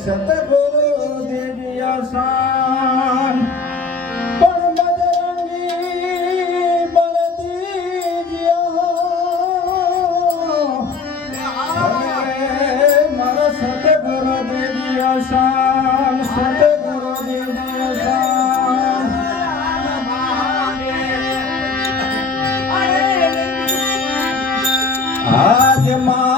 સતગુરુ દિવ્ય શાન પણ બજરંગી બળદીજ્યો મારા સતગુરુ દિવ્ય શાન આજ મારી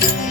Yeah.